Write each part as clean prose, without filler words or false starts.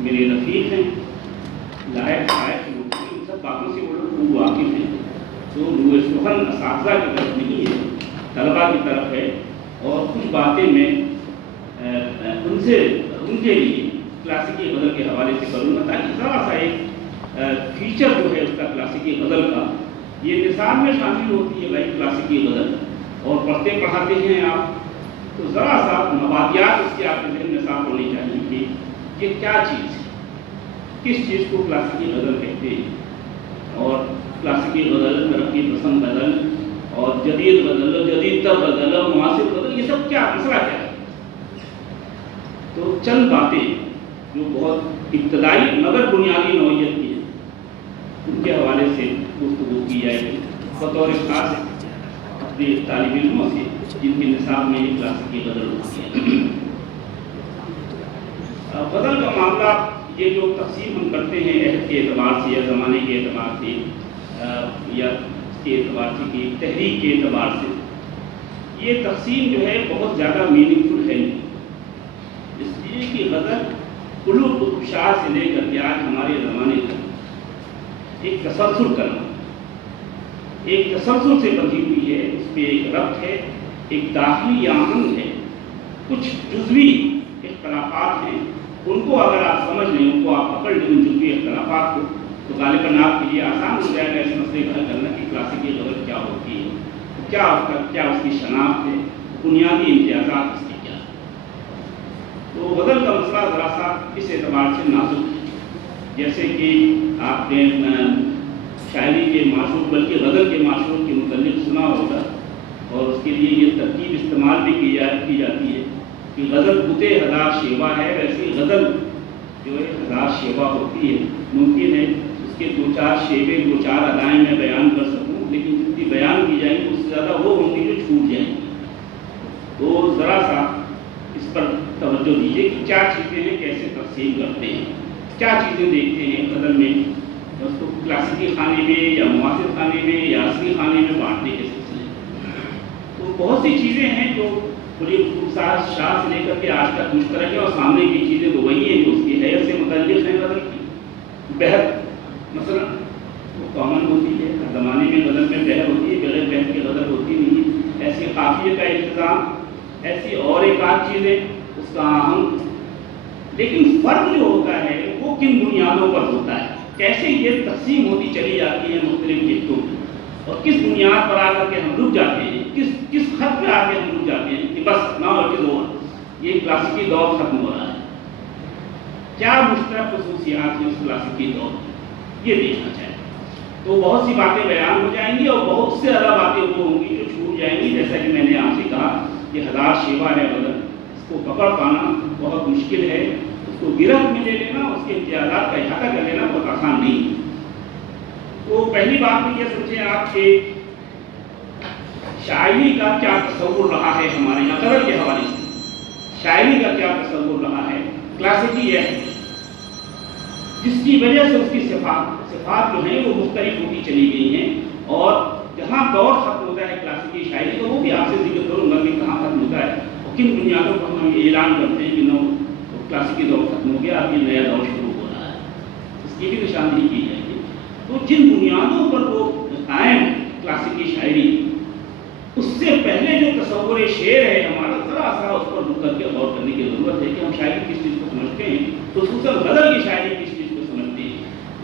میرے رفیق ہیں، لائق ان سب باتوں سے وہ لوگ خوب واقف ہیں. تو روح سخن اساتذہ کی طرف نہیں ہے، طلباء کی طرف ہے. اور کچھ باتیں میں ان کے لیے کلاسیکی غزل کے حوالے سے کروں گا، تاکہ ذرا سا ایک فیچر جو ہے اس کا کلاسیکی غزل کا یہ نصاب میں شامل ہوتی ہے. بھائی کلاسیکی غزل اور پڑھتے پڑھاتے ہیں آپ، تو ذرا سا مبادیات اس کے آپ کے ذہن میں صاف ہونی چاہیے کہ یہ کیا چیز ہے، کس چیز کو کلاسیکی غزل کہتے ہیں. اور کلاسیکی غزل، ترقی پسند غزل اور جدید غزل، جدید تر غزل اور معاصر غزل، یہ سب کیا مسئلہ کیا ہے. تو چند باتیں جو بہت ابتدائی مگر بنیادی نوعیت کی ہیں ان کے حوالے سے گفتگو کی جائے گی بطور خاص اپنے طالب علموں سے جن کے نصاب میں یہ کلاسیکی غزل ہوتی ہے. غزل کا معاملہ یہ جو تقسیم ہم کرتے ہیں عہد کے اعتبار سے یا زمانے کے اعتبار سے یا اس کے اعتبار سے کہ تحریک کے اعتبار سے، یہ تقسیم جو ہے بہت زیادہ میننگ فل ہے نہیں. اس لیے کہ غزل قلوب قطب شاہ سے لے کر کے آج ہمارے زمانے تک ایک تسلسل کرنا، ایک تسلسل سے بندھی ہوئی ہے. اس پہ ایک ربط ہے، ایک داخلی آہنگ ہے. کچھ جزوی اختلافات ہیں، ان کو اگر آپ سمجھ لیں، ان کو آپ پکڑ لیں ان جزوی اختلافات کو، تو غالباً آپ کے لیے آسان ہو جائے گا اس مسئلے کا حل کرنا کہ کلاسیکی غزل کیا ہوتی ہے، کیا اس کی شناخت ہے، بنیادی امتیازات اس کی کیا ہے. تو غزل کا مسئلہ ذرا سا اس اعتبار سے نازک ہے. جیسے کہ آپ نے شاعری کے معشوق بلکہ غزل کے معشوق کے متعلق سنا ہوگا، اور اس کے لیے یہ ترکیب استعمال بھی کی جاتی ہے کہ غزل بتے ہزار شیوا ہے. ویسے غزل جو ہے ہزار شیوا ہوتی ہے. ممکن ہے اس کے دو چار شیوے، دو چار ادائیں میں بیان کر سکوں، لیکن جتنی بیان کی جائیں گی اس سے زیادہ وہ ہوں گی جو چھوٹ جائیں گی. تو ذرا سا اس پر توجہ دیجیے کہ کیا چیزیں ہیں، کیسے تقسیم کرتے ہیں، کیا چیزیں دیکھتے ہیں غزل میں. اس کو کلاسیکی خانے میں یا معاصر خانے میں یا عصری خانے میں بانٹنے کے سلسلے میں. تو بہت سی چیزیں ہیں جو بڑی خصوصیات شاہ سے لے کر کے آج تک مشترک ہے، اور سامنے کی چیزیں تو وہی ہیں جو اس کی حیثیت سے متعلق ہیں. غزل کی بہر مثلا وہ کامن ہوتی ہے، ہر زمانے میں غزل میں بہر ہوتی ہے، بغیر بہر کی غزل ہوتی نہیں ہے. ایسے قافیے کا انتظام، ایسی اور ایک آدھ چیزیں، اس کا آہنگ. لیکن فرق جو ہوتا ہے وہ کن بنیادوں پر ہوتا ہے، کیسے یہ تقسیم ہوتی چلی جاتی ہے مختلف خطوں میں، اور کس بنیاد پر آ کر کے ہم رک جاتے ہیں، کس خط پہ آ کے ہم رک جاتے ہیں کہ بس ناؤ اٹ از اوور، یہ کلاسیکی دور ختم ہو رہا ہے. کیا مشترک خصوصیات ہیں اس کلاسیکی دور میں، یہ دیکھنا چاہیے. تو بہت سی باتیں بیان ہو جائیں گی اور بہت سے زیادہ باتیں وہ ہوں گی جو چھوٹ جائیں گی. جیسا کہ میں نے آپ سے کہا کہ ہزار شیوا ہے غزل، اس کو پکڑ پانا بہت مشکل ہے. اس کو گرفت میں لے لینا، اس کے امتیازات کا احاطہ کر لینا بہت آسان نہیں. تو پہلی بات تو یہ سوچیں آپ کہ شاعری کا کیا تصور رہا ہے ہمارے یہاں غزل کے حوالے سے. شاعری کا کیا تصور رہا ہے کلاسیکی ہے، جس کی وجہ سے اس کی صفات جو ہیں وہ مختلف ہوتی چلی گئی ہیں. اور جہاں دور ختم ہوتا ہے کلاسیکی شاعری تو وہ بھی آپ سے ذکر کروں گا کہ کہاں ختم ہوتا ہے اور کن بنیادوں پر ہم اعلان کرتے ہیں کہ نو کلاسیکی دور ختم ہو گیا، اب یہ نیا دور شروع ہو رہا ہے. اس کی بھی نشاندہی کی جائے گی. تو جن بنیادوں پر وہ قائم کلاسیکی شاعری، اس سے پہلے جو تصور شعر ہے ہمارا، ذرا سا اس پر رک کر کے غور کرنے کی ضرورت ہے کہ ہم شاعری کس چیز کو سمجھتے ہیں، خصوصاً غزل کی شاعری کس چیز کو سمجھتے ہیں.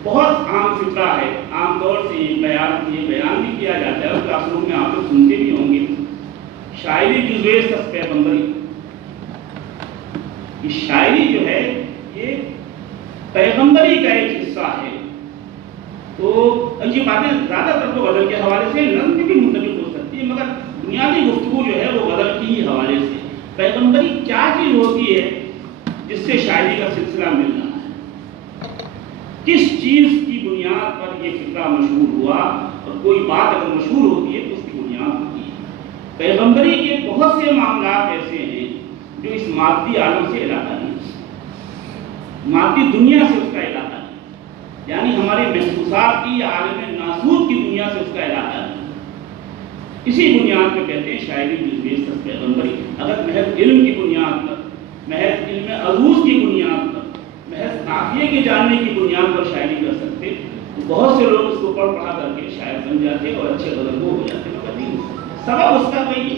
بہت عام فطرہ ہے، عام طور سے یہ بیان بھی کیا جاتا ہے اور کلاس روم میں آپ لوگ سنتے بھی ہوں گے. شاعری جزوے سس پیغمبری، یہ شاعری جو ہے یہ پیغمبری کا ایک حصہ ہے. تو یہ باتیں زیادہ تر تو غزل کے حوالے سے نظم بھی منطبق ہو سکتی ہے، مگر بنیادی گفتگو جو ہے وہ غزل کی ہی حوالے سے. پیغمبری کیا چیز ہوتی ہے جس سے شاعری کا سلسلہ مل رہا ہے، کس چیز کی بنیاد پر یہ فقرہ مشہور ہوا، اور کوئی بات اگر مشہور ہوتی ہے تو اس کی بنیاد ہوتی ہے. پیغمبری کے بہت سے معاملات ایسے ہیں جو اس مادی عالم سے علاقہ نہیں، مادی دنیا سے اس کا علاقہ نہیں، یعنی ہمارے محسوسات کی یا عالم ناسوت کی دنیا سے اس کا علاقہ نہیں. اسی بنیاد پہ کہتے ہیں شاعری جزوے سس پیغمبری. اگر محض علم کی بنیاد پر، محض علم عروض کی بنیاد پر، محض قافیے کے جاننے کی بنیاد پر شاعری کر سکتے، بہت سے لوگ اس کو پڑھا کر کے شاعر بن جاتے اور اچھے غزل گو ہو جاتے، مگر نہیں ہو سکتے۔ سبب اس کا وہی ہے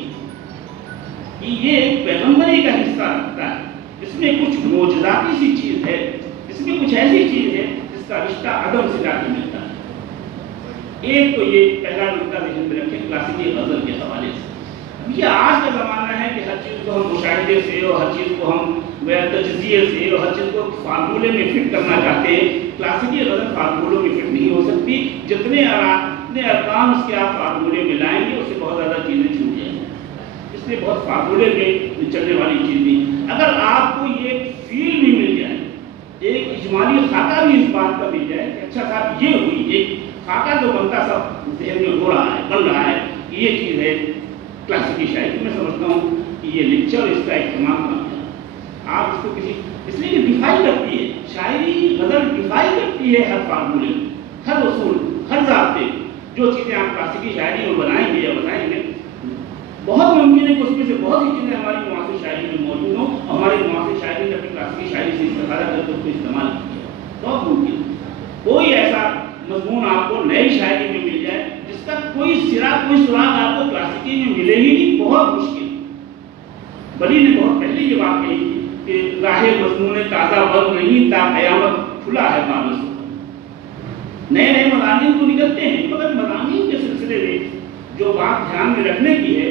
کہ یہ ایک پیغمبری کا حصہ رکھتا ہے، اس میں کچھ معجزاتی سی چیز ہے، اس میں کچھ ایسی چیز ہے جس کا رشتہ عدم سے جا کے ملتا ہے۔ ایک تو یہ پہلا نقطہ ذہن میں رکھیں کلاسیکی غزل کے حوالے سے۔ یہ آج کا زمانہ ہے کہ ہر چیز کو ہم مشاہدے سے اور ہر چیز کو ہم تجزیے سے اور ہر چیز کو فارمولے میں فٹ کرنا چاہتے ہیں۔ کلاسیکی غزل فارمولوں میں فٹ نہیں ہو سکتی، جتنے ارکان اس کے آپ فارمولے میں لائیں گے اس سے بہت زیادہ چیزیں چھوٹ جائیں گی، اس لیے بہت فارمولے میں چلنے والی چیز نہیں۔ اگر آپ کو یہ فیل بھی مل جائے، ایک اجمالی خاکہ بھی اس بات کا مل جائے کہ اچھا صاحب یہ ہوئی، ایک خاکہ جو بنتا سب ذہن میں ہو رہا ہے، بن رہا ہے کہ یہ چیز ہے کلاسیکی شاعری، میں سمجھتا ہوں کہ یہ لیکچر اس کا اہتمام کرنا ہے۔ آپ اس کو اس لیے کہ ڈیفائی کرتی ہے شاعری، غزل ڈیفائی کرتی ہے ہر فارمولے، ہر اصول، ہر ضابطے۔ جو چیزیں آپ کلاسیکی شاعری میں بنائیں گے یا بتائیں گے، بہت ممکن ہے کہ اس میں سے بہت سی چیزیں ہماری معاصر شاعری میں موجود ہوں، ہماری معاصر شاعری نے اپنی کلاسیکی شاعری سے استفادہ کر کے اس کو استعمال کیا، بہت ممکن ہے۔ کوئی ایسا مضمون آپ کو نئی شاعری میں مل جائے جس کا کوئی سراغ آپ کو کلاسیکی میں ملے ہی نہیں، بہت مشکل۔ بلی نے بہت پہلے یہ بات کہی تھی کہ راہ مضمون تازہ بر نہیں تا قیامت کھلا ہے باب سے۔ نئے نئے مضامین تو نکلتے ہیں، مگر مضامین کے سلسلے میں جو بات دھیان میں رکھنے کی ہے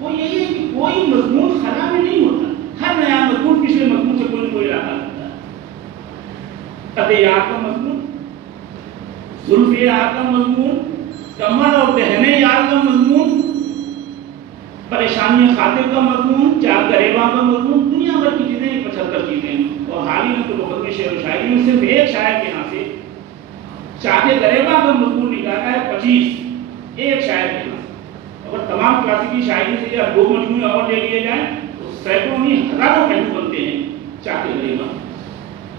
وہ یہی ہے کہ کوئی مضمون خلا میں نہیں ہوتا، ہر نیا مضمون پچھلے مضمون سے کوئی نہ کوئی علاقہ رکھتا ہے۔ قطعیات کا مضمون، زلف یار کا مضمون، کمر اور دہنے یار کا مضمون، پریشانی خاطر کا مضمون، چار گریباں کا مضمون، دنیا بھر کی چیزیں، 75 چیزیں۔ اور حال ہی میں تو مقدمے شعر و شاعری میں صرف ایک شاعر کے یہاں سے چاہے گریباں کا مضمون نکالا ہے 25، ایک شاعر کے یہاں سے۔ اگر تمام کلاسیکی شاعری سے یا دو مجموعے اور لے لیے جائیں تو سینکڑوں نہیں ہزاروں پہلو بنتے ہیں چاہے گریباں۔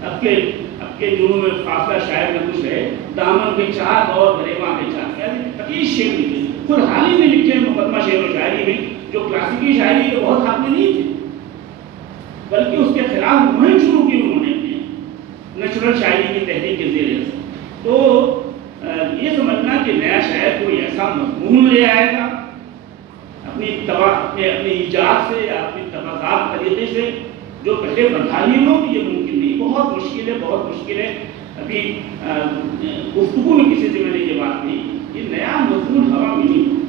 اب کے جنوں میں فاصلہ شاعر میں کچھ ہے، دامن کے چاک اور گریباں کے چاک، یعنی 25 شعر لکھے خود حال ہی میں لکھے مقدمہ شعر و شاعری میں، جو کلاسیکی شاعری کے بہت حق میں نہیں تھے، بلکہ اس کے خلاف مہم شروع کی انہوں نے نیچرل شاعری کی تحریک کے ذریعے سے۔ تو یہ سمجھنا کہ نیا شاعر کوئی ایسا مضمون لے آئے گا اپنی ایجاد سے یا اپنی تبادلات طریقے سے جو پہلے بندھائی ہو، یہ ممکن نہیں، بہت مشکل ہے، بہت مشکل ہے۔ ابھی گفتگو میں کسی سے میں نے یہ بات کہی، یہ نیا مضمون ہوا میں نہیں،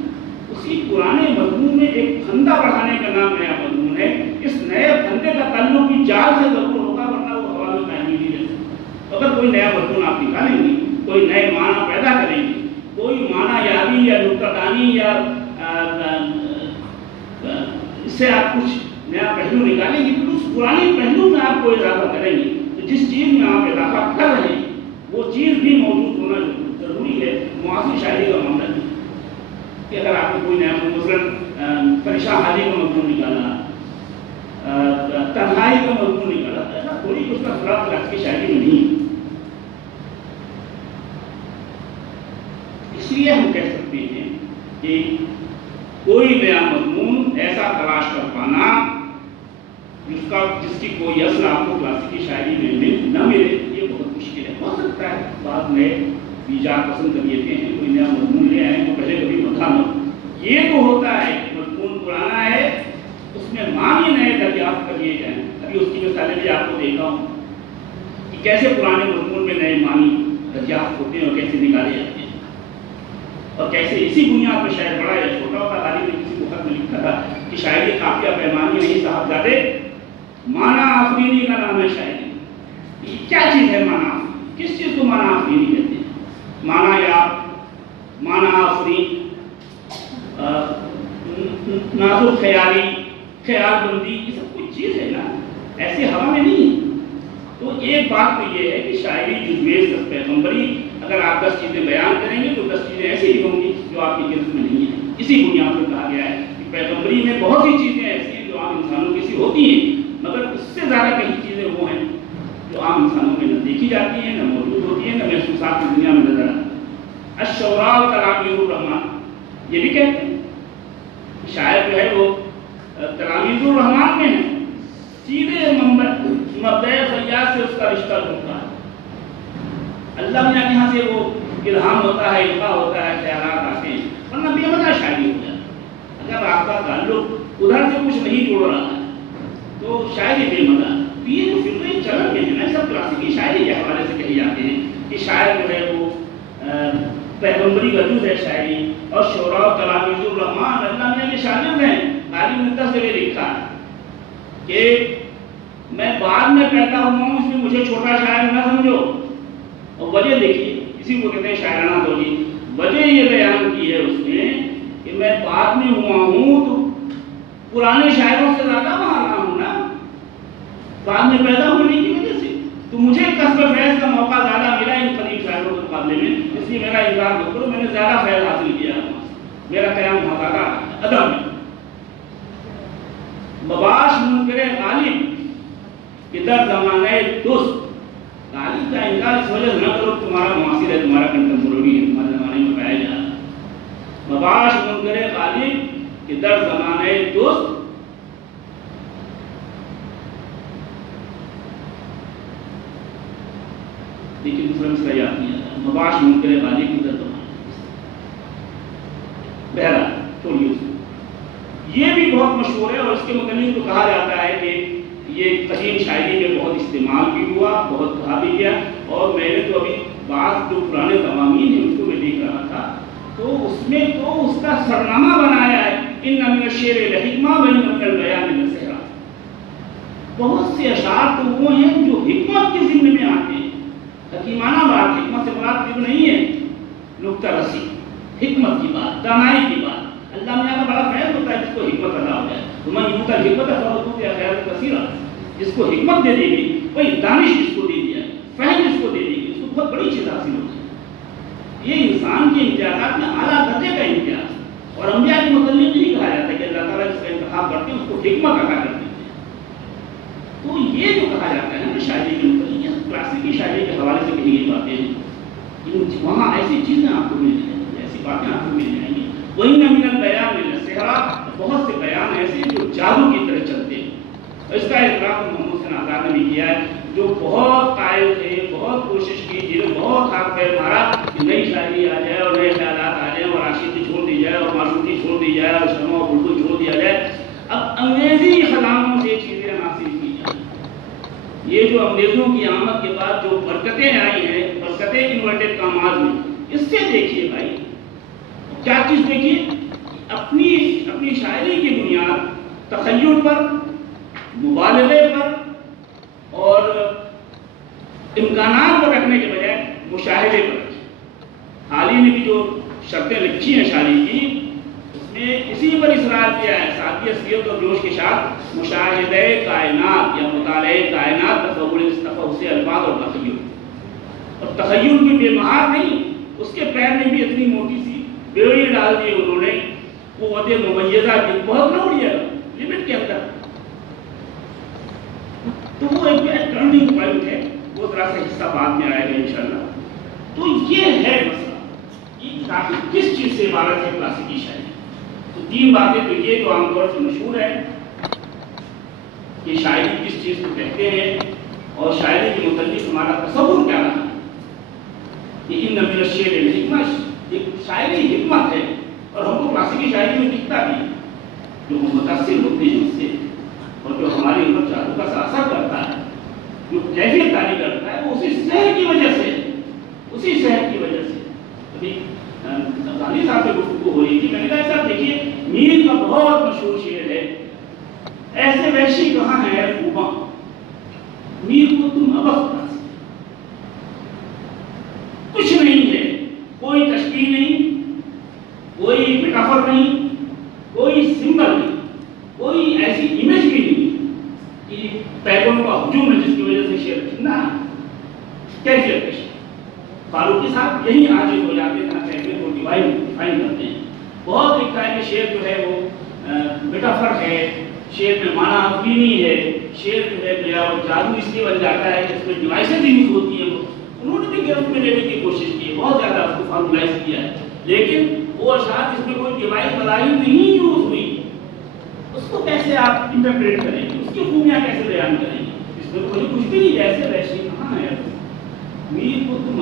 اسی پرانے مضمون میں ایک پھندا بڑھانے کا نام نیا مضمون ہے۔ اس نئے پھندے کا تعلق بھی جال سے ضرور ہوگا، ورنہ وہ ہوا میں قائم نہیں رہ سکتا۔ اگر کوئی نیا مضمون آپ نکالیں گے، کوئی نئے معنی پیدا کریں گے، کوئی معنی یابی یا نکتہ دانی یا اس سے آپ کچھ نیا پہلو نکالیں گے، تو اس پرانے پہلو میں آپ کو اضافہ کریں گے، تو جس چیز میں آپ اضافہ کر رہے ہیں وہ چیز بھی موجود ہونا ضروری ہے۔ معاصر شاعری کا معاملہ نہیں کہ اگر آپ نے کوئی نیا مثلاً پریشان حالی کا مضمون نکالا، تنہائی کا مضمون نکالا، ایسا تھوڑی اس کا خلاف کلاسیکی شاعری میں نہیں ہے۔ اس لیے ہم کہہ سکتے ہیں کہ کوئی نیا مضمون ایسا تلاش کر پانا جس کی کوئی اصل آپ کو کلاسیکی شاعری میں نہ ملے، یہ بہت مشکل ہے۔ ہو سکتا ہے بعد میں ایجاد پسند کر لیتے ہیں، کوئی نیا مضمون لے آئے تو پہلے کبھی بتا نہ ہو۔ یہ تو ہوتا ہے کہ مضمون پرانا ہے، اس میں معنی نئے دریافت کر لیے جائیں۔ ابھی اس کی مثالیں بھی آپ کو دیکھا ہوں کہ کیسے پرانے مضمون میں نئے معنی دریافت ہوتے ہیں اور کیسے نکالے جاتے ہیں، اور کیسے اسی بنیاد پر شاعر بڑا یا چھوٹا ہوتا۔ غالب نے کسی کو خط میں لکھا تھا کہ شاعری قافیہ پیمانی نہیں صاحبزادے، معنی آفرینی کا نام ہے شاعری۔ یہ کیا چیز ہے معنی آفرینی؟ کس چیز کو معنی آفرینی کہتے ہیں؟ معنی یا معنی آفرین، نازک خیالی، خیال بندی، یہ سب کچھ چیز ہے نا، ایسے ہوا میں نہیں ہے۔ تو ایک بات تو یہ ہے کہ شاعری جزویز پیغمبری، اگر آپ 10 چیزیں بیان کریں گے تو 10 چیزیں ایسی بھی ہوں گی جو آپ کی گرفت میں نہیں ہیں۔ اسی بنیاد پر کہا گیا ہے کہ پیغمبری میں بہت سی چیزیں ایسی ہیں جو عام انسانوں کی سی ہوتی ہیں، مگر اس سے زیادہ کئی چیزیں وہ ہیں جو عام انسانوں میں نہ دیکھی جاتی ہیں، نہ موجود ہوتی ہیں، نہ محسوسات کی دنیا میں نظر آتی ہیں۔ الشعراء تلاميذ الرحمن، یہ بھی کہتے ہیں شاعر جو ہے وہ تلاميذ الرحمن میں ہے، سیدھے مبدأ فیاض سے اس کا رشتہ ہوتا ہے۔ اللہ میاں کے یہاں سے وہ الہام ہوتا ہے، القاء ہوتا ہے، خیالات آتے ہیں، ورنہ بے وجہ شاعری ہو جاتی ہے۔ اگر آپ کا تعلق ادھر سے کچھ نہیں جوڑ رہا ہے تو شاعری بے مزہ۔ تو یہ جو فطری چلن میں ہے نا، سب کلاسیکی شاعری کے حوالے سے کہی جاتے ہیں کہ شاعر جو ہے وہ پیغمبری کا جز ہے شاعری، اور شعراء و تلاميذ الرحمن اللہ میاں کے شاگرد ہیں۔ غالب منتظر سے لکھا ہے کہ میں بعد میں پیدا ہوا ہوں، اس میں مجھے چھوٹا شاعر نہ سمجھو۔ اور وجہ دیکھیے، اسی کو کہتے ہیں شاعرانہ توجیہ۔ وجہ یہ بیان کی ہے اس نے کہ میں بعد میں ہوا ہوں تو پرانے شاعروں سے زیادہ مہارا ہوں نا، بعد میں پیدا ہونے کی وجہ سے، تو مجھے کسب فیض کا موقع زیادہ ملا ان قدیم شاعروں کے مقابلے میں، اس لیے میرا انکار مت کرو، میں نے زیادہ فیض حاصل کیا ہے، میرا قیام وہاں زیادہ ادب میں۔ مباش منکر غالب کہ در زمانہ دوست، غالب کا انکار اس وجہ نہ کرو تمہارا معاصر ہے، تمہارا کنٹمپوریری ہے، تمہارے زمانے میں پایا جا رہا۔ مباش منکر غالب کہ در زمانہ دوست، لیکن دوسرا مسئلہ یاد نہیں آتا، مباش منکر غالب کی در زمانہ دوست۔ بہرحال چھوڑیے اس کو، یہ بھی بہت مشہور ہے، اور اس کے متعلق تو کہا جاتا ہے کہ یہ قدیم شاعری میں بہت استعمال بھی ہوا، بہت کہا بھی گیا، اور میں نے تو ابھی بعض جو پرانے ضوامین ہیں اس کو میں دیکھ رہا تھا، تو اس میں تو اس کا سرنامہ بنایا ہے ان من الشعر لحکمہ و ان من البیان لسحرا۔ بہت سے اشعار تو وہ ہیں جو حکمت کے ضمن میں آتے ہیں، حکیمانہ بات، حکمت سے مراد یہ نہیں ہے نکتہ رسی، حکمت کی بات، دانائی کی بات۔ اللہ میاں کا بڑا فیض ہوتا ہے جس کو حکمت عطا ہو جائے، ومن یؤت الحکمۃ فقد اوتي خیرا کثیرا، جس کو حکمت دے دی گئی، وہی دانش جس کو دے دیا، فہم جس کو دے دی گئی، اس کو بہت بڑی چیز حاصل ہوتی ہے۔ یہ انسان کے امتیازات میں اعلیٰ درجے کا امتیاز، اور انبیاء کے متعلق نہیں کہا جاتا کہ اللہ تعالیٰ جس کا انتخاب کرتے ہیں اس کو حکمت عطا کرتے ہیں۔ تو یہ جو کہا جاتا ہے نا شاعری کے متعلق، یہ کلاسیکی شاعری کے حوالے سے کہی گئی باتیں ہیں، وہاں ایسی چیزیں آپ کو مل جائیں گی، ایسی باتیں آپ کو مل جائیں گی۔ وَإِنَّ مِنَ الْبَيَانِ لَسِحْرًا، بہت سے بیان ایسے جو جادو کی طرح چلتے ہیں، اور اس کا اعتراف محمود حسین آزاد نے بھی کیا ہے، جو بہت قائل تھے، بہت کوشش کی، جنہوں نے بہت ہاتھ پیر مارا کہ نئی شاعری آ جائے اور نئے خیالات آ جائیں، اور عاشقی چھوڑ دی جائے اور معشوقی چھوڑ دی جائے اور شمع و بلبل چھوڑ دیا جائے، اب انگریزی خزانوں سے چیزیں حاصل کی جائیں۔ یہ جو انگریزوں کی آمد کے بعد جو برکتیں آئی ہیں، برکتیں انورٹڈ کامات میں، اس سے دیکھیے بھائی کیا چیز دیکھیے، اپنی شاعری کی بنیاد تخیل پر، مبالغے پر اور امکانات پر رکھنے کے بجائے مشاہدے پر رکھی۔ حال ہی نے بھی جو شرطیں لکھی ہیں شاعری کی، اس میں اسی پر اصرار کیا ہے، سادگی اصلیت اور جوش کے ساتھ مشاہدہ کائنات یا مطالعہ کائنات، تصور سے الفاظ اور تخیل، اور تخیل بھی بے مہار نہیں، اس کے پیر میں بھی اتنی موٹی سی بیڑی ڈال دی انہوں نے، قوت ممیزہ کی بہت نہ اڑیا لمٹ کے اندر۔ تو وہ ایک ٹرننگ پوائنٹ ہے، وہ ذرا سا حصہ بعد میں آئے گا انشاءاللہ۔ تو یہ ہے مسئلہ، یہ کافی کس چیز سے عبارت ہے کلاسیکی شاعری۔ تو تین باتیں تو یہ جو عام طور سے مشہور ہے کہ شاعری کس چیز کو کہتے ہیں، اور شاعری کے متعلق ہمارا تصور کیا رہا ہے کہ ان من الشعر لحکمہ، ایک شاعری حکمت ہے، اور ہم کو کلاسیکی شاعری میں دکھتا بھی جو ہم متاثر ہوتے ہیں اس سے، اور جو ہمارے اوپر جادو کا اثر کرتا ہے، جو کیفیت تاری کرتا ہے، وہ اسی شہر کی وجہ سے، اسی شہر کی وجہ سے۔ ابھی غازی صاحب سے گفتگو ہو رہی تھی، میں نے کہا صاحب دیکھیے میر کا بہت مشہور شعر ہے، ایسے وحشی کہاں ہے خوباں، میر کو تم ابخ کچھ نہیں ہے، کوئی تشبیہ نہیں، کوئی میٹافر نہیں، کوئی سمبل نہیں، کوئی ایسی امیج بھی نہیں کہ پیغام کا ہجوم ہے جس کی وجہ سے شعر لکھنا ہے، کیفیت پیش۔ فاروقی صاحب یہی عاجز ہو جاتے ہیں، کیفیت کو ڈیفائن کرتے ہیں۔ بہت لکھتا ہے کہ شعر جو ہے وہ میٹافر ہے، شعر میں معنی افرینی ہے، شعر جو ہے جادو اس لیے بن جاتا ہے کہ اس میں ڈیوائسیں بھی یوز ہوتی ہیں، انہوں نے بھی گرفت میں لینے کی کوشش کی ہے، بہت زیادہ اس کو فارمولائز کیا ہے، لیکن وہ اشعار جس میں کوئی ڈیوائس بلائی نہیں یوز ہوئی، اس کو کیسے آپ انٹرپریٹ کریں گے، اس کی خوبیاں کیسے بیان کریں گے؟ اس میں کوئی کچھ بھی نہیں، ایسے ویسے کہاں ہے، میر کو تم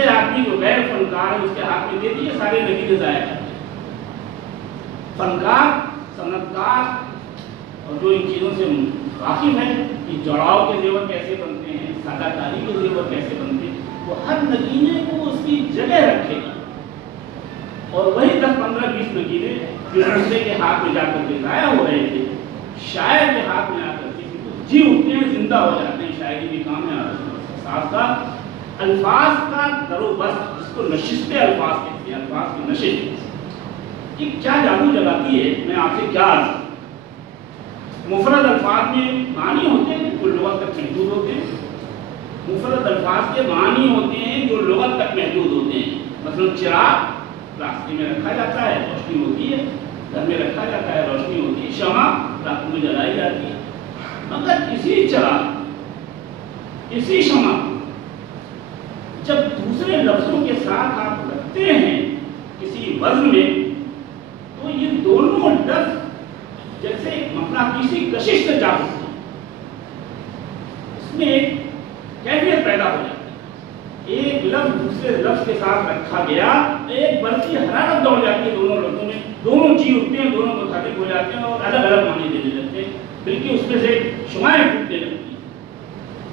دوسرے آدمی جو غیر فنکار ہے اس کے ہاتھ میں دے دیے، سارے نتیجے ضائع کر دیں۔ فنکار، صنعتکار اور جو ان چیزوں سے واقف ہے کہ جڑاؤ کے زیور کیسے بنتے ہیں، سادہ کاری کے زیور کیسے بنتے ہیں، وہ ہر نگینے کو اس کی جگہ رکھے گا، اور وہی 10 15 20 نگینے جو دوسرے کے ہاتھ میں جا کر کے ضائع ہو رہے تھے، شاعر کے ہاتھ میں آ کر کے جی اٹھتے ہیں، زندہ ہو جاتے ہیں۔ شاعری بھی کام ہے ساتھ ساتھ الفاظ کا در و بست، جس کو نشست الفاظ کہتے ہیں، الفاظ کی نشست، یہ کیا جادو جگاتی ہے۔ میں آپ سے کیا عرض کروں، مفرد الفاظ میں معنی ہوتے ہیں جو لغت تک محدود ہوتے ہیں، مفرد الفاظ کے معنی ہوتے ہیں جو لغت تک محدود ہوتے ہیں۔ مثلا چراغ راستے میں رکھا جاتا ہے، روشنی ہوتی ہے، گھر میں رکھا جاتا ہے، روشنی ہوتی ہے، شمع رات میں جلائی جاتی ہے، مگر اسی چراغ، اسی شمع جب دوسرے لفظوں کے ساتھ آپ رکھتے ہیں کسی وزن میں، تو یہ دونوں لفظ جیسے مقناطیسی کشش سے جا ہوتے ہیں، اس میں ایک کیفیت پیدا ہو جاتی ہے۔ ایک لفظ دوسرے لفظ کے ساتھ رکھا گیا، ایک برقی حرارت دوڑ جاتی ہے دونوں لفظوں میں، دونوں چیز اٹھتے ہیں، دونوں متحرک ہو جاتے ہیں اور الگ الگ معنی دینے لگتے ہیں، بلکہ اس میں سے شمائیں ٹوٹنے لگتی ہیں۔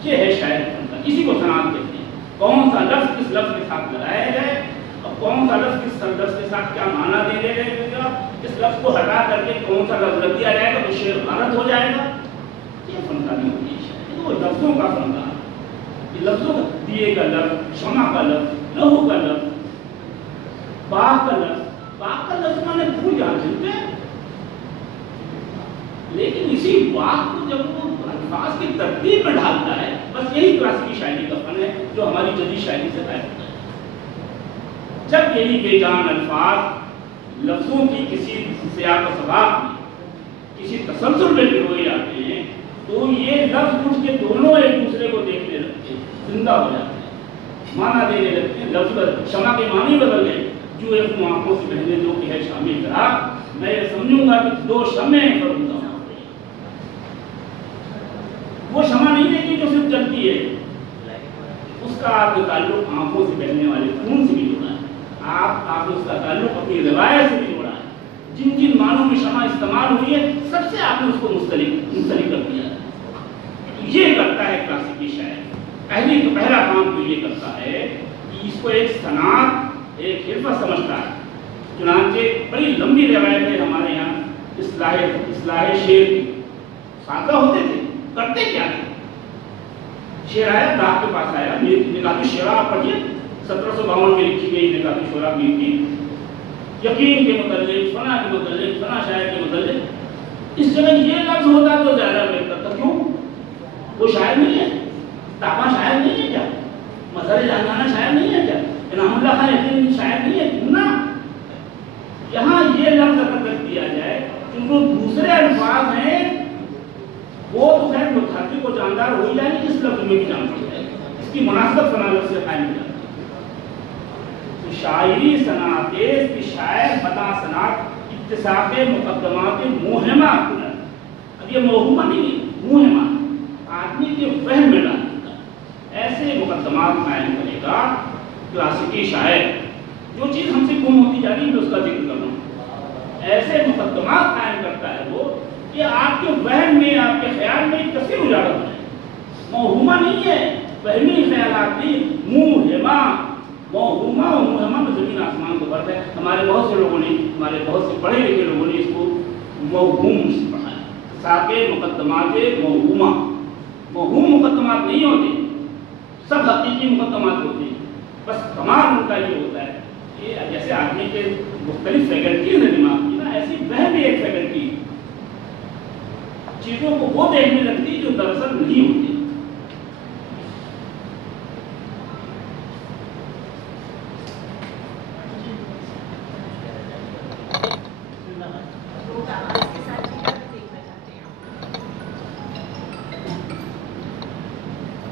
یہ ہے شاعر فن کا، اسی کو صنعت کہتے ہیں۔ کون سا لفظ کس لفظ کے ساتھ لگایا جائے اور کون سا لفظ کس لفظ کے ساتھ کیا معنی دے دے گا، اس لفظ کو ہٹا کر کے کون سا لفظ رکھ دیا جائے گا تو شعر غلط ہو جائے گا، یہ فنکاری ہوتی ہے شاعری۔ وہ لفظوں کا فنکار، یہ لفظوں کا، دیے کا لفظ، شمع کا لفظ، لہو کا لفظ، باغ کا لفظ، باغ کا لفظ مانے پھول جان چلتے ہیں، لیکن اسی باغ کو جب وہ الفاظ کی ترتیب میں ڈالتا ہے، بس یہی کلاسیکی شاعری کا فن ہے جو ہماری جدید شاعری سے غائب ہوتا ہے۔ جب یہی بے جان الفاظ لفظوں کی کسی سیاق و سباق میں، کسی تسلسل میں پروئے جاتے ہیں، تو یہ لفظ اٹھ کے دونوں ایک دوسرے کو دیکھنے لگتے ہیں، زندہ ہو جاتے ہیں، معنی دینے لگتے ہیں۔ لفظ شمع کے معنی بدل گئے، جو ایک آنکھوں سے بہنے دو کہ ہے شامی فراق، میں یہ سمجھوں گا کہ دو شمعیں فروزہ، وہ شمع نہیں دیکھی جو صرف جلتی ہے، اس کا آپ کا تعلق آنکھوں سے بہنے والے خون سے بھی جڑا ہے، آپ اس کا تعلق اپنی روایت سے بھی جڑا ہے۔ جن جن معنوں میں شمع استعمال ہوئی ہے، سب سے آپ نے اس کو منسلک کر دیا ہے۔ یہ کرتا ہے کلاسیکی شاعر، پہلا کام تو یہ کرتا ہے کہ اس کو ایک صنعت، ایک حرفت سمجھتا ہے۔ چنانچہ بڑی لمبی روایت ہے ہمارے یہاں اصلاح شعر کی، سادہ ہوتے تھے، کرتے کیا تھے؟ شعر آیا، داغ کے پاس آیا، نکاح شعرا آپ پڑھیے، 1752 میں لکھی گئی نکاح شعرا میر کی، یقین کے متعلق، فنا کے متعلق، فنا شاعر کے متعلق، اس جگہ یہ لفظ ہوتا تو زیادہ بہتر تھا۔ کیوں؟ وہ شاعر نہیں ہے، تابہ شاعر نہیں ہے کیا؟ مظہر جہانگانہ شاعر نہیں ہے کیا؟ انعام اللہ خان یقین شاعر نہیں ہے نہ؟ یہاں یہ لفظ اگر رکھ دیا جائے کہ جو دوسرے الفاظ ہیں وہ تو خیر متحرک و جاندار ہو جائے گی، اس لفظ میں بھی جان پڑ جائے گی، اس کی مناسبت فنا لفظ سے قائم ہو جاتی ہے۔ شاعری صنعت اس کی شاعر بتا صنعت اتساق مقدمات موہمہ کنر، اب یہ موہمہ نہیں ہے، موہمہ آدمی کے فہم میں ڈالنے کا، ایسے مقدمات قائم کرے گا کلاسیکی شاعر۔ جو چیز ہم سے گم ہوتی جا رہی ہے میں اس کا ذکر کر رہا ہوں، ایسے مقدمات قائم کرتا ہے وہ کہ آپ کے وہم میں، آپ کے خیال میں ایک تصویر اجاگر ہو جائے۔ موہومہ نہیں ہے، وہمی خیالات نہیں، موہمہ، موہومہ اور موہمہ میں زمین آسمان کو فرق ہے۔ ہمارے بہت سے لوگوں نے، ہمارے بہت سے پڑھے لکھے لوگوں نے اس کو موہوم سے پڑھا ہے۔ ساقے مقدمات موہومہ، موہوم مقدمات نہیں ہوتے، سب حقیقی مقدمات ہوتے ہیں، بس کمال ان کا یہ ہوتا ہے کہ جیسے آدمی کے مختلف فیکلٹیز ہیں دماغ کی نا، ایسی وہ بھی ایک فیکلٹی چیزوں کو وہ دیکھنے لگتی جو دراصل نہیں ہوتی۔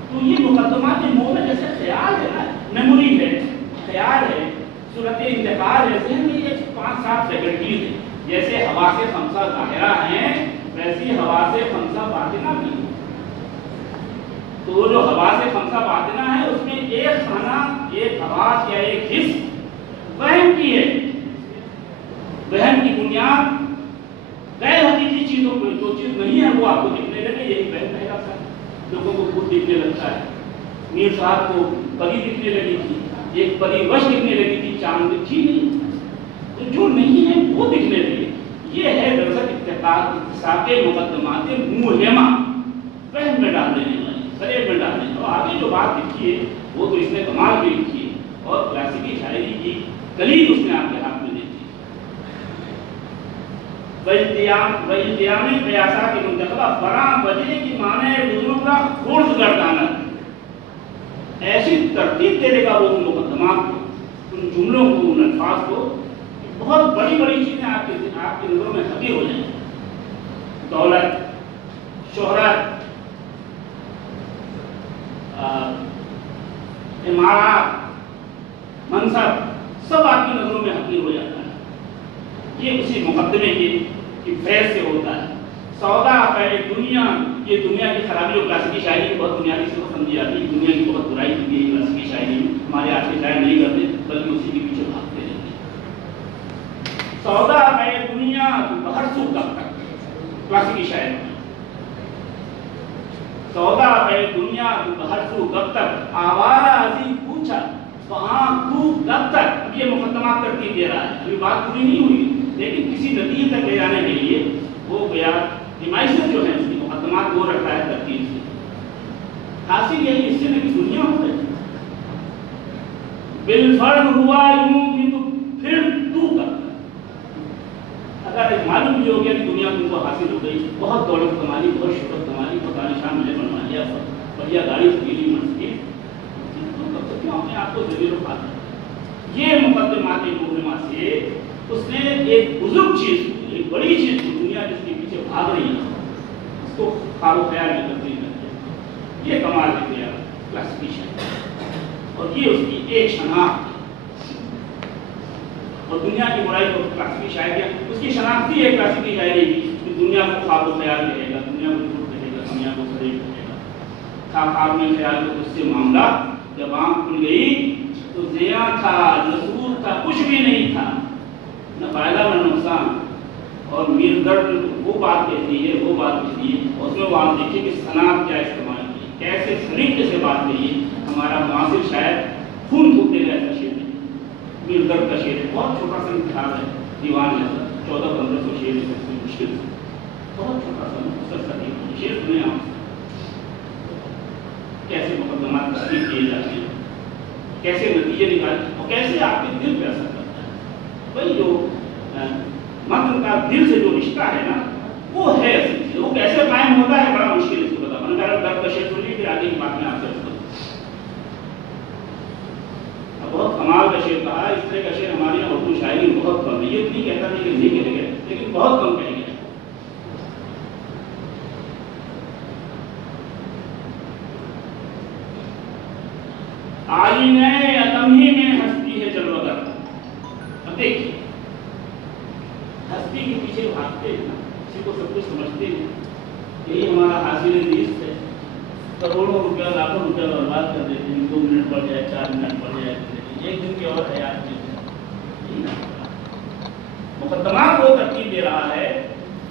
تو یہ مقدمات مومن جیسے خیال ہے نا، میموری ہے، خیال ہے، صورت انتقال ہے، ذہن میں یہ 5-7 فیکلٹیز ہیں۔ جیسے حواس خمسہ ظاہرہ ہیں ویسی حواس خمسہ باطنہ بھی ہیں۔ تو جو حواس خمسہ باطنہ ہے اس میں ایک خانہ، ایک حواس کی ہے. وہم کی بنیاد غیر حقیقی چیزوں کو، جو چیز نہیں ہے وہ آپ کو دکھنے لگے، یہی وہم کہلاتا ہے. لوگوں کو خود دکھنے لگتا ہے. میر صاحب کو پری دکھنے لگی تھی، ایک پری وش دکھنے لگی تھی، چاند تھی نہیں. تو جو نہیں ہے وہ دکھنے لگے. یہ ہے دراصل اتفاق مقدمات موہمہ، وہم میں ڈال دینے والی، فریب میں ڈال دینے. اور آگے جو بات لکھی ہے وہ تو اس نے کمال کی لکھی ہے، اور کلاسیکی شاعری کی کلید اس نے آپ کے ہاتھ میں دے دی. وَالْقِيَامِ قیاسا کی منتخبہ فراں بجے کی معنی بزرگ کا خرد گردانا. ایسی ترتیب دے دے گا وہ ان مقدمات کو، ان جملوں کو، ان الفاظ کو، بہت بڑی بڑی چیزیں آپ کی نظروں میں حقیر ہو جائیں. دولت، شہرت، عمارات، منصب، سب آپ کی نظروں میں حقیر ہو جاتا ہے. یہ اسی مقدمے کی فیض سے ہوتا ہے. سودا پہلے دنیا، یہ دنیا کی خرابی جو کلاسیکی شاعری کی بہت بنیادی سے سمجھی جاتی ہے. دنیا کی بہت برائی کی ہے کلاسیکی شاعری میں. ہمارے آج کے شاعر نہیں کرتے بلکہ اسی کے پیچھے بھاگتے رہتے ہیں. سودا پہلے دنیا بہر سو کب تک، کلاسیکی شاعری میں سودا پہ دنیا ہر سو کب تک، آوارہ عظیم پوچھا وہاں تو کب تک. اب یہ مقدمات ترتیب دے رہا ہے، ابھی بات پوری نہیں ہوئی، لیکن کسی نتیجے تک لے جانے کے لیے وہ گیا ڈیمائسر جو ہے اس کی مقدمات وہ رکھتا ہے ترتیب سے. حاصل یہی اس سے نہ کہ دنیا ہو گئی بالفرد ہوا یوں کہ تو پھر تو کب تک. اگر معلوم بھی ہو گیا کہ دنیا تم کو حاصل ہو گئی، بہت دولت کمالی، بہت شہرت کمالی، بہت عالیشان ملے بنوا لیا، بڑھیا گاڑی سکیلی مرسیڈیز، تو کب تک کیوں اپنے آپ کو ذلیل و خوار. یہ مقدمات موہمہ سے اس نے ایک بزرگ چیز کو، ایک بڑی چیز کو، دنیا جس کے پیچھے بھاگ رہی ہے، اس کو خواب و خیال میں تبدیل کر دیا. یہ کمال ہے دیا کلاسیکی شاعری، اور یہ اس کی ایک شناخت. اور دنیا کی برائی کو کلاسیکی شاعری، اس کی شناختی ہے کلاسیکی شاعری کی. دنیا کو خواب و خیال کہے گا، دنیا کو جھوٹ کہے گا، دنیا کو فریب کہے گا. تھا خواب میں خیال کو اس سے معاملہ، جب آنکھ کھل گئی تو زیاں تھا، نسور تھا، کچھ بھی نہیں تھا، نہ فائدہ نہ نقصان. اور میر درد وہ بات کہتی ہے، وہ بات کہتی ہے، اس میں وہ آپ دیکھیے کہ صنعت کیا استعمال کی، کیسے سلیقے سے بات کہی ہے. ہمارا معاصر شاعر خون پھونک دے گا ایسا شعر ہے. میر درد کا شعر ہے، بہت چھوٹا سا انتخاب ہے، دیوان ہے، 1400-1500 شعر ہے، مشکل سے بہت چھوٹا سا مختصر سا دیوان شعر. سنیں آپ کیسے مقدمات تشکیل کیے جاتے ہیں، کیسے نتیجے نکالے، اور کیسے آپ کے دل پہ اثر کرتا ہے. وہی جو متن کا دل سے جو رشتہ ہے نا، وہ ہے اصل چیز. وہ کیسے قائم ہوتا ہے بڑا مشکل اس کو بتا. میں درد کا شعر سن لی، پھر آگے کی بات میں آپ سے کروں. بہت کمال کا شعر کہا. اس طرح کا شعر ہمارے یہاں اردو شاعری میں بہت کم ہے. یہ نہیں کہتا نہیں کہ نہیں کہے گئے، لیکن بہت کم کہے گئے. آئینہ عدم ہی میں ہستی ہے جلوہ گر. اب دیکھیے، ہستی کے پیچھے بھاگتے ہیں، کسی کو سب کچھ سمجھتے ہیں، یہی ہمارا حاصل رزق ہے. کروڑوں روپیہ، لاکھوں روپیہ برباد کر دیتے ہیں. 2 منٹ پڑ جائے، 4 منٹ پڑ جائے، ایک دن کی اور حیات کی مقدمات وہ ترتیب دے رہا ہے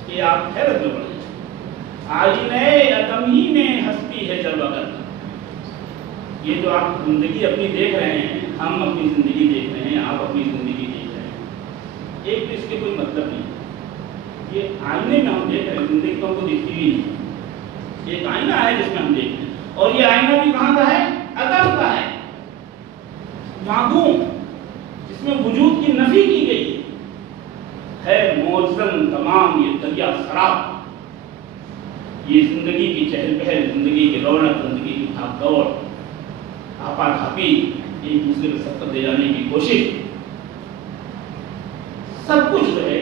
کہ آپ حیرت میں پڑ جائیں. آئینہ عدم ہی میں ہستی ہے جلوہ گر. یہ جو آپ زندگی اپنی دیکھ رہے ہیں، ہم اپنی زندگی دیکھ رہے ہیں، آپ اپنی زندگی دیکھ رہے ہیں، ایک تو اس کے کوئی مطلب نہیں. یہ آئینے میں ہم دیکھ رہے ہیں، زندگی تو ہم کو دکھتی بھی نہیں. ایک آئینہ ہے جس میں ہم دیکھ رہے ہیں، اور یہ آئینہ بھی کہاں کا ہے؟ عدم کا ہے، معدوم، جس میں وجود کی نفی کی گئی ہے. موزن تمام یہ دریا سراب، یہ زندگی کی چہل پہل، زندگی کی رونق، زندگی کی بھاگ دوڑ، آپا دھاپی، ایک دوسرے کو سبقت دے جانے کی کوشش، سب کچھ جو ہے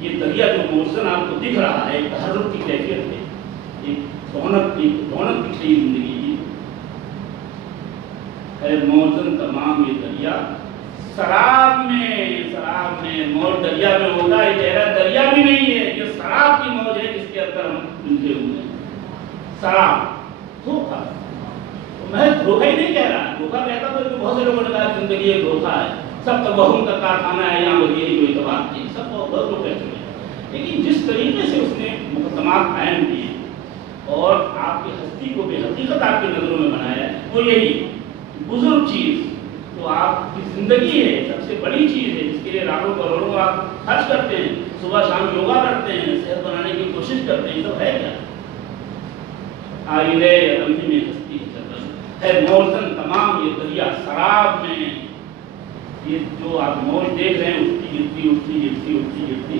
یہ دریا جو موزن آپ کو دکھ رہا ہے، ایک تحرک کی کیفیت ہے، ایک رونق دکھ رہی ہے زندگی کی. ہے موزن تمام یہ دریا سراب میں موج دریا میں ہوتا ہے. چہرہ دریا بھی نہیں ہے، یہ سراب کی موج ہے جس کے اندر ہم الجھے ہوئے ہیں. سراب، دھوکا. محض دھوکا ہی نہیں کہہ رہا. دھوکا کہتا تو بہت سے لوگوں نے کہا زندگی ایک دھوکا ہے. سب توہم کا کارخانہ ہے یہاں وہی جو اعتبار کی سب بہت لوگ کہہ چکے ہیں، لیکن جس طریقے سے اس نے مقدمات قائم کیے اور آپ کی ہستی کو بے حقیقت آپ کی نظروں میں بنایا ہے، وہ یہی بزرگ چیز جو آپ کی زندگی ہے، سب سے بڑی چیز ہے، جس کے لیے لاکھوں کروڑوں آپ خرچ کرتے ہیں، صبح شام یوگا کرتے ہیں، صحت بنانے کی کوشش کرتے ہیں، سب ہے کیا؟ آئینے یا تنظیم میں ہستی ہے موزن تمام یہ دریا سراب میں، یہ جو آپ موج دیکھ رہے ہیں اٹھتی گرتی اٹھتی گرتی اٹھتی گرتی،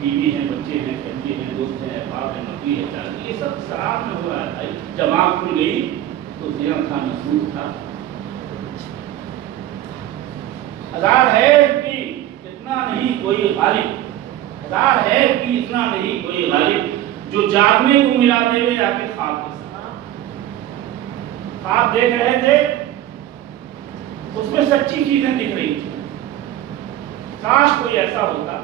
بیوی ہیں، بچے ہیں، فیملی ہیں، دوست ہیں، احباب ہیں، نوکری ہے، چاہیے، یہ سب سراب میں ہو رہا ہے۔ جب آنکھ کھل گئی تو ذہن تھا، محسوس تھا، ہزار ہے کہ اتنا نہیں کوئی غالب، ہزار ہے کہ اتنا نہیں کوئی غالب، جو جاگنے کو ملا دے ہوئے آپ کے خواب کے ساتھ۔ خواب دیکھ رہے تھے، اس میں سچی چیزیں دکھ رہی تھی، کاش کوئی ایسا ہوتا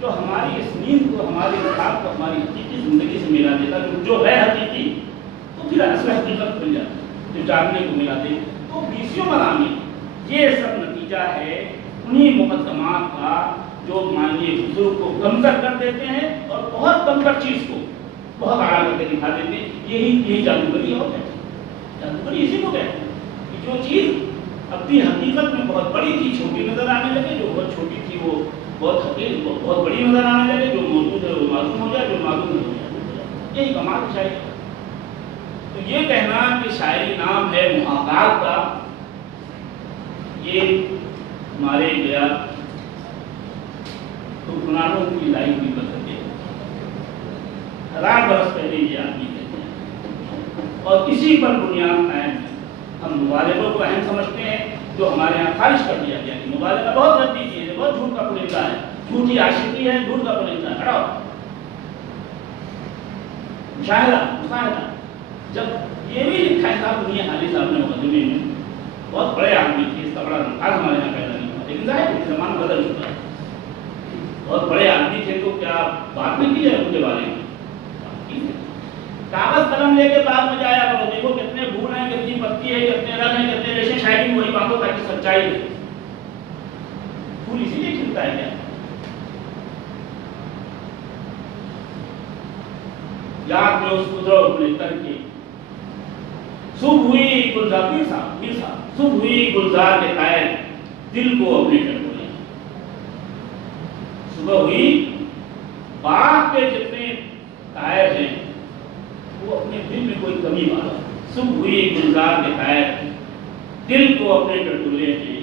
جو ہماری اس نیند کو، ہماری خواب کو ہماری حقیقی زندگی سے ملا دیتا، جو ہے حقیقی تو پھر اصل حقیقت بن جاتی، جو جاننے کو ملا دے تو بیسیوں مرامی۔ یہ سب نتیجہ ہے انہی مقدمات کا جو مانیے بزرگ کو کمتر کر دیتے ہیں اور بہت کمتر چیز کو بہت اعلیٰ کر کے دکھا دیتے ہیں۔ یہی جادوگری ہو ہے، جادوگری اسی کو کہتے ہیں کہ جو چیز اپنی حقیقت میں بہت بڑی تھی چھوٹی نظر آنے لگے، جو بہت چھوٹی تھی وہ بہت بڑی نظر آنے لگے، جو موجود ہے وہ معلوم ہو جائے، جو معلوم نہیں ہو جائے۔ یہی کمال ہے شاعری۔ تو یہ کہنا کہ شاعری نام ہے محاکات کا، یہ ہمارے گیا حکمرانوں کی لائی ہوئی بستے ہزار برس پہلے یہ آدمی کہتے ہیں، اور اسی پر بنیاد قائم ہے۔ ہم مبالغوں کو اہم سمجھتے ہیں، جو ہمارے یہاں خارج کر دیا گیا کہ مبالغہ بہت غلطی چیز ہے، بہت جھوٹ کا پرندہ ہے، جھوٹی عاشقی ہے، جھوٹ کا پرندہ ہے، ہٹاؤ۔ مشاہدہ جب یہ بھی لکھا ہے صاحب دنیا حالی صاحب نے مقدمے میں، بہت بڑے آدمی تھے، اس کا بڑا آج ہمارے یہاں پیدا نہیں ہوا، لیکن ظاہر ہے زمانہ بدل چکا ہے، بہت بڑے آدمی تھے، تو کیا بات نہیں کی جائے ان کے بارے میں؟ کاغذ قلم لے کے بعد میں جایا کرو، دیکھو کتنے پھول ہیں، کتنی پتی ہے، کتنے رنگ ہیں، کتنے ریشے، شاعری میں وہی بات ہو تاکہ سچائی ہے۔ پھول اسی لیے کھلتا ہے کیا؟ یاد میں اس گزرو اپنے تر کے، صبح ہوئی گلزار میر صاحب صبح ہوئی گلزار کے قائل دل کو اپنے ٹٹولے، صبح ہوئی باغ کے جتنے قائل ہیں وہ اپنے دل میں کوئی کمی والا، صبح ہوئی گلزار کے قائل دل کو اپنے ٹٹولے ہیں،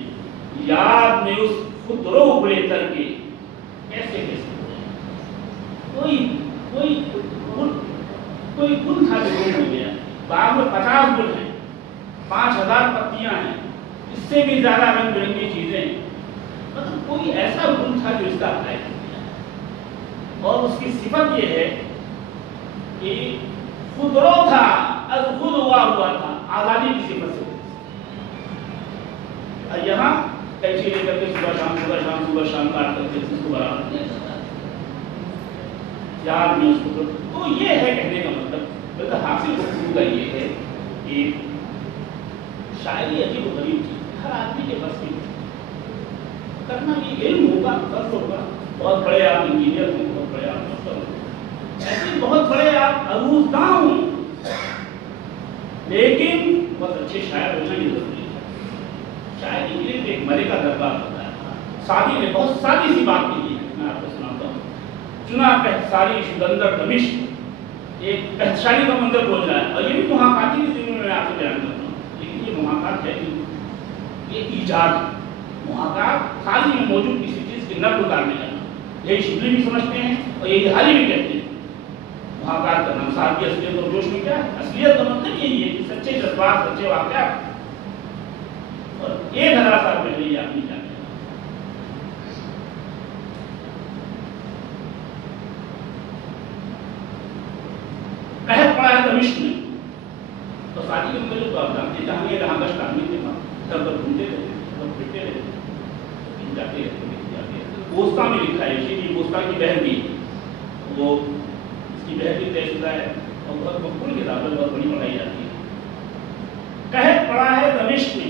یاد میں اس خود رو اگلے تر کے کیسے کوئی گل تھا جو گم ہو گیا، باغ میں 50 گل ہیں، 5000 پتیاں ہیں، اس سے بھی زیادہ رنگ برنگی چیزیں، مطلب کوئی ایسا گل تھا جو اس کا غائب ہو گیا، اور اس کی صفت یہ ہے کہ خود رو تھا، از خود ہوا تھا، آزادی کی صفت سے۔ اور یہاں کیچی لے کر کے صبح شام کاٹ کر کے اس کو برابر کیا جاتا ہے، یاد میں اس کو۔ تو یہ ہے کہنے کا مطلب حاصل گفتگو کا یہ ہے کہ شاعری عجیب و غریب چیز، ہر آدمی کے بس کی کرنا بھی علم ہوگا، فرض ہوگا، بہت بڑے آپ انجینئر ہوں، بہت بڑے آپ ڈاکٹر ہوں، ایسے بہت بڑے آپ عروج داں ہوں، لیکن بہت اچھے شاعر ہونا یہ ضروری ہے۔ شاعری کے لیے ایک ملے کا دربار ہوتا ہے۔ سادی نے بہت سادی سی بات کی ہے، میں آپ کو سناتا ہوں۔ چنا پہساری شدندر دمشق، ایک پہساری کا منظر بول رہا ہے، اور یہ بھی محاکاتی کی زمین میں آپ سے بیان کرتا ہوں، لیکن یہ محاکات ہے نہیں، یہ ایجاد ہے۔ محاکات خالی میں موجود کسی چیز کی نقل اتارنے کا نام، یہی شبلی بھی سمجھتے ہیں اور یہی حالی بھی کہتے ہیں۔ محاکات کا نام صاحب کی اصلیت اور جوش میں کیا ہے؟ اصلیت کا مطلب یہی ہے کہ سچے جذبات، سچے واقعات، اور 1000 سال پہلے یہ آپ نہیں جانتے۔ قحط پڑا ہے دمشق میں، تو ساتھی کے مطلب تو آپ جانتے ہیں، جہاں یہ جہاں گشت آدمی تھے، سر پر گھومتے رہتے، سب پھرتے رہتے، جاتے رہتے۔ بوستا میں لکھا ہے، اسی بوستا کی بہن بھی، وہ اس کی بہن بھی طے شدہ ہے اور بہت مقبول کتاب ہے، بہت بڑی پڑھائی جاتی ہے۔ قحط پڑا ہے دمشق میں،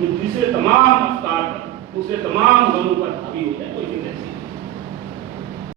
جو دوسرے تمام افکار پر، دوسرے تمام غموں پر حاوی ہو جائے، وہ